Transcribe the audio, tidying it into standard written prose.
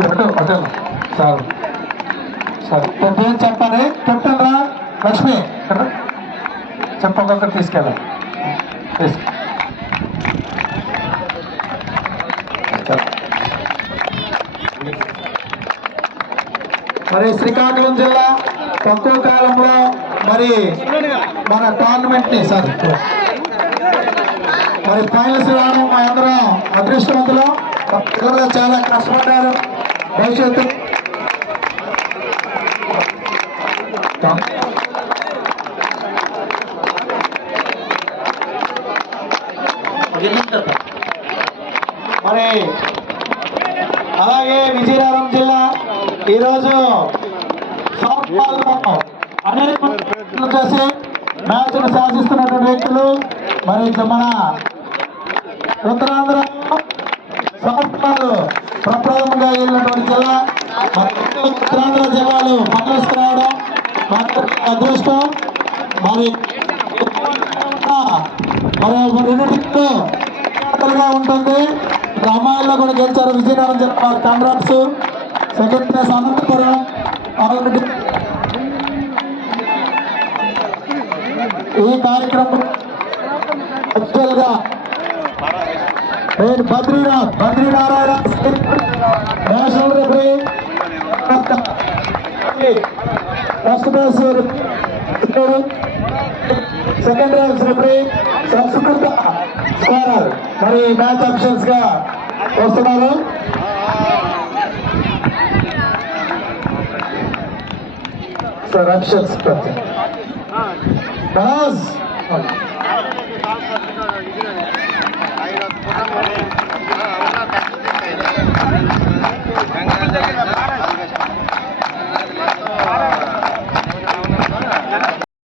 Hotel sir sir పేరు చెప్పండి. Captain రా లక్ష్మి చెప్పొక తీసుకెళ్ళాలి. మరి శ్రీకాకుళం జిల్లా తక్కువ కాలంలో మరి మన టోర్నమెంట్ ని సార్ మరి ఫైనల్స్ రావడం మా అందరం అదృష్టవంతులు. పిల్లలు చాలా కష్టపడ్డారు. భవిష్యత్తు మరి అలాగే విజయనగరం జిల్లా ఈరోజు అనేక చేసి మ్యాచ్ సాధిస్తున్నటువంటి వ్యక్తులు మరి మన ఉత్తరాంధ్ర సంవత్సరాలు ప్రప్రథమంగా వెళ్ళినటువంటి జిల్లా ఉత్తరాంధ్ర జిల్లాలు ఫైనల్స్ రావడం అదృష్టం. మరి రెండుగా ఉంటుంది. అమ్మాయిల్లో కూడా గెలిచారు విజయనగరం జిల్లా కాంగ్రెస్. Second place Anantapuram. ఈ కార్యక్రమం యాక్చువల్గా Badrinarayana national referee first place second place referee సంస్కృత స్కోరర్ మరి మ్యాచ్ ఆఫీషియల్స్ గా వస్తున్నారు. Sir officials Manoj